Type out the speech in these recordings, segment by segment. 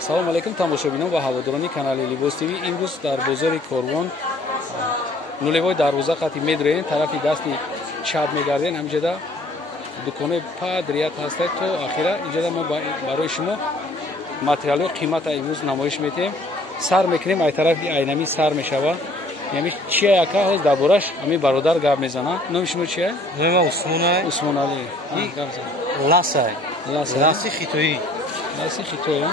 салом алейкум тамошобинон ва ҳаводорони канали Libos TV. Имрӯз дар бозори Корвон нулевой дарвоза хати медроен тарафи дасти чап мегарден. ҳаминҷода дуконои падрият ҳастад. То ахира инҷода мо барои шумо материалҳои қимата имрӯз намоиш метем. Сар мекунем ай тарафи айнамӣ сар мешавад. яъни чия яка ҳоз дар бораш ҳамин бародар гап мезанад. номи шумо чия? номи Усмонай. Усмонали. Ласай. Ласи хитоӣ. Ласи хитоӣ.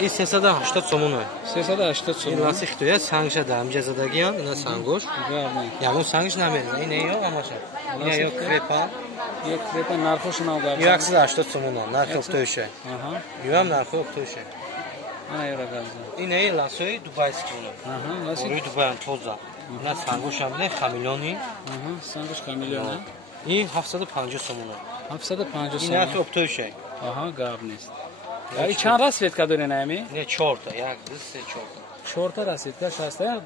ин 380 сомон. 380 сомон. ин ласи хитоӣ сангша дамҷа задагиан, ина сангош. ягон сангш намерина. ин ё амаша. ин ё крепа. ё крепа нархошон ам гап. 180 сомон. нархи октоиша. ё ам нархи октоиша. Ана ё рагаза. ин ай ласои дубайский мон. ласи. Ори Дубай тоза. ина сангош ам не хамилони. сангош хамилони. ин 750 сомон. 750 ин сомон. нархи октоиша. гап нест. Яъни чанд расветка дорен ами? Не 4 та, 1 2 3 4 та. 4 та расветка шаста.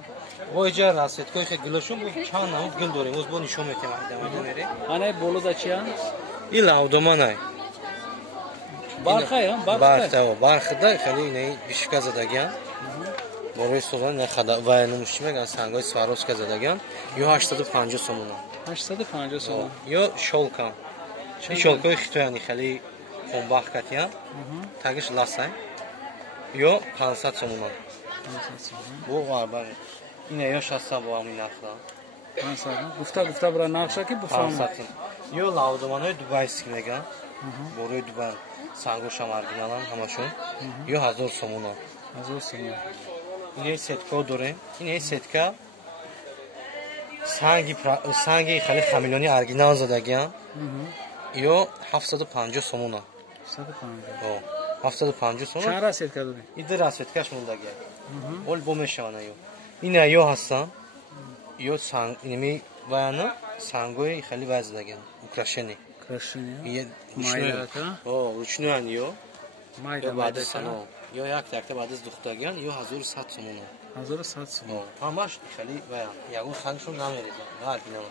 Воиҷа расветкои хе гилошум бу чанд намуд гил дорем. Оз бо нишон метем айда мере. Ана болода чия? ин лавдоманай. барха ё, бархда хали не бишка задаган. Борои содан не хада ва номушмеган сангой сваровска задаган. Ё 850 сомон. 850 сомон. Ё шолка. Ин шолкои хитояни хали фонбах катя. Тагиш ласай. Ё 500 сомон. 500 сомон. Бу варбар. Ина ё 600 бо амин нархда. 500. гуфта бара нақша ки буфам. Ё лавдоманои дубайский меган. Борои Дубай сангоша маргиналан ҳамашон. Ё 1000 сомон. 1000 сомон. ин сетка дорем. ин сетка санги хали хамилони оригинал задаган. ё 750 сомон. 750. 750 сомон. чанд расветка дорем? иди расветкаш мондагия. ол бо мешавана ё. ин ё ҳастан. ё санг инми ваяна сангои хали вай задаган. Украшение. Украшение. Майдака. Ручнуян ё. Майдака. ё як-якта баъд аз духтаган ё 1100 сомон. 1100 сомон. ҳамаш хали вая. ягон сангшон намереза. оригинал.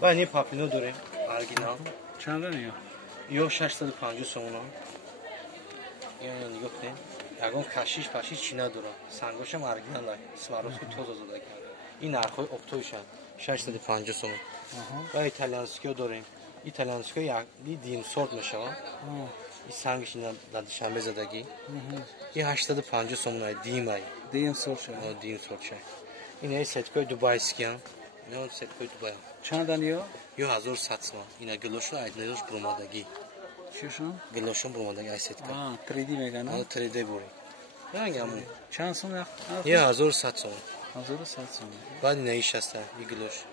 ва не папино дорем. оригинал. чанда ё? ё 650 сомон. ё нигоҳ кунед. ягон кашиш пашиш чи надора. Сангошам оригиналай. Сваровски тоза задаган. ин нархои октоиша 650 сомон. ва итальянскиё дорем. итальянскиё як дим сорт мешавад. ин сангиш ина дадшанбе задагӣ. ин 850 сомон ай димай. дим сорт ша. дим сорт ша. ин ай сеткои дубайския. ин сеткои Дубай. чандан ё? ё 1100 сомон. ина гилошо айднедош бурмадагӣ. чишон? гилошон бурмадагӣ ай сетка. 3D мегана. 3D бури. ягамон. чанд сом як? ё 1100 сомон. 1100 сомон. баъд ина ишаста и гилош.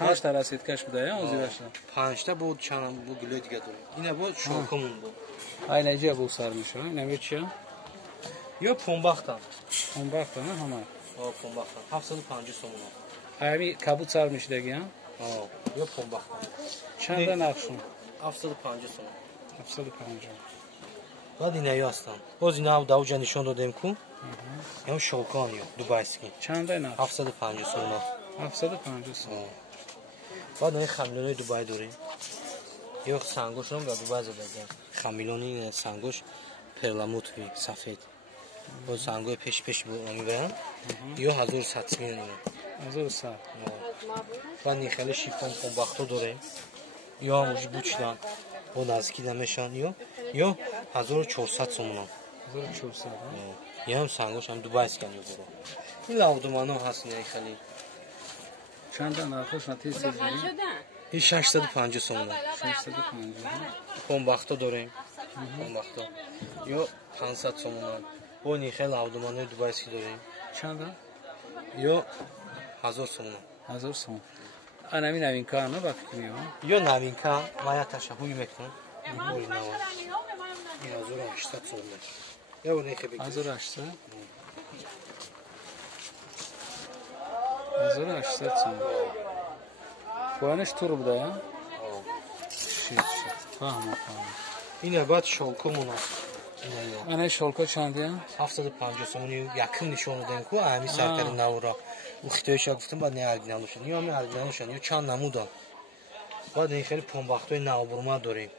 8 та расветкаш буда ё озираша. 5 та буд чанам бу гилои дига дорем. ина бо шокомон бу. ай наҷа бу сар мешава. ина чия? ё помбахта. помбахта на ҳама. помбахта. 750 сомон. ами кабут сар мешидаги ҳа? ё помбахта. чанда нақшон? 750 сомон. 750. баъд ина ё ҳастан. боз ина давҷа нишон додем ку. ям шокон ё дубайский. чанда нақш? 750 сомон. 750 сомон. баъд ин хамилони Дубай дорем. ё сангошам дар Дубай задаган. хамилони сангош перламутри сафед. бо сангои пеш бо мебарам. ё 1100 сомон. 1100. баъд ин хеле шифон помбахто дорем. ё амуж бучлан. бо наздики намешан ё 1400 сомон. 1400. ям сангошам дубайский ё боро. ин лавдомано ҳаст ин хеле. чанда нархош на тез тез бигӣ? ин 650 сомон. 650. помбахто дорем. помбахто. ё 500 сомон. бо ин хеле лавдоманои дубайский дорем. чанда? ё 1000 сомон. 1000 сомон. анами новинка ана ба фикри ё? ё новинка мая ташаҳҳуй мекунам. ин 1800 сомон. ё не хебе. 1800. 1800 сомон. поянаш тур буда я? фаҳма. ин баъд шолко мона. ана шолко чанд я? 750 сомон. якм нишон додем ку ами саркари навро. у хитоиша гуфтам баъд не оригиналошан. ё ами оригиналошан. ё чанд намуда. баъд ин хеле помбахтои навбурма дорем.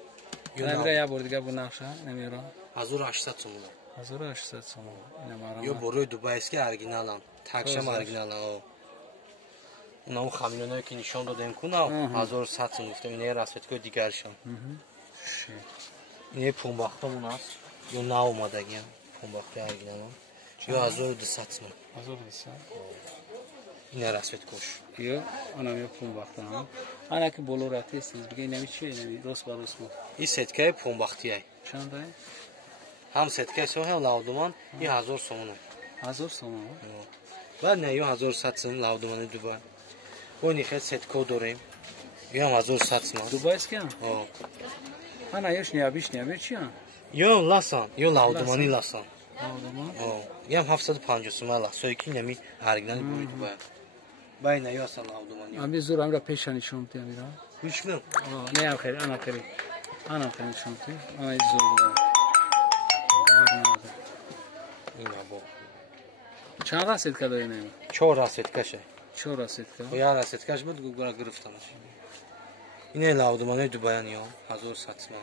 намира я бор дига бу нақша намира. 1800 сомон. 1800 сомон. Инам Ё борои дубайский оригиналам. Такшам оригиналам. Унам хаминоное ки нишон додем кунам 1100 сом гуфтам. Ине расветкои дигаршам. Ине пунбахтам у нас. Ё нав омадагиам. Пунбахти оригиналам. Ё 1200 сом. 1200. Ине расветкош. Ё анам ё пунбахтам. Ана ки болорати сиз биге инами чи инами рост ба рост мо. И сеткаи пунбахтияй. Чандай? Ҳам сеткаи со ҳам лавдуман и 1000 сомон. 1000 сомон. Баъд не ё 1100 сом лавдумани Дубай. Ой нихел сетко дорем. Ё ҳам 1100 сом. Дубайскиам? О. Ана ёш неабиш неабир чиам? Ё ласан, ё лавдумани ласан. Лавдуман? О. Ям 750 сом ласои ки нами оригинали бори Дубай. Бай не ё асан лавдумани. Амби зур амра пешани шумти амира. Кучму. Не ахир, ана хири. Ана хири шумти. Ана зур буда. Ина бо. Чанд расетка дорем? 4 расеткаше. 4 расетка. Я расеткаш буд гугура гирифтамаш. Ине лавдумани Дубаян ё 1100 сом.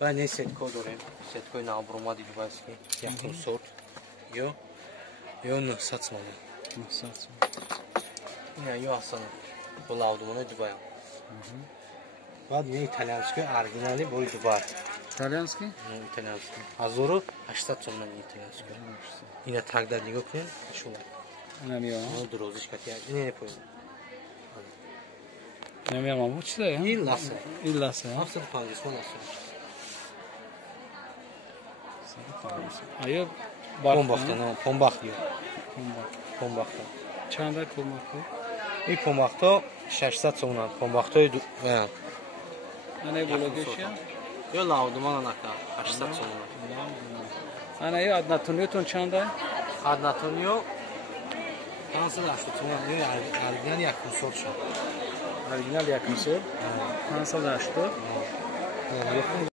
Бай не сетко дорем. Сеткои навбурмади дубайский. Якун сорт. Ё 900 сом. 900 сом. Ина ё асан бо лавдумани Дубаян. Баъд не итальянский оригинали бори Дубай. Итальянский? Итальянский. 1800 сом на итальянский. Ина тагда нигоҳ кунед. Шула. Анам ё. Ну дурозиш катия. Не поём. Нем я мабуд чида я? И ласа. И ласа. 750 сом ласа. А ё Помбахта, ну, помбахт ё. Помбахт. Помбахта. Чанда помбахт? И помбахта 600 сом на помбахтои Ана бологешия? ё лавдуман анака 800 сом. Ана ё аднатунётон чанда? Аднатон ё 580 сом. Ё оригинал якун сорт шуд. Оригинал якун сорт? 580.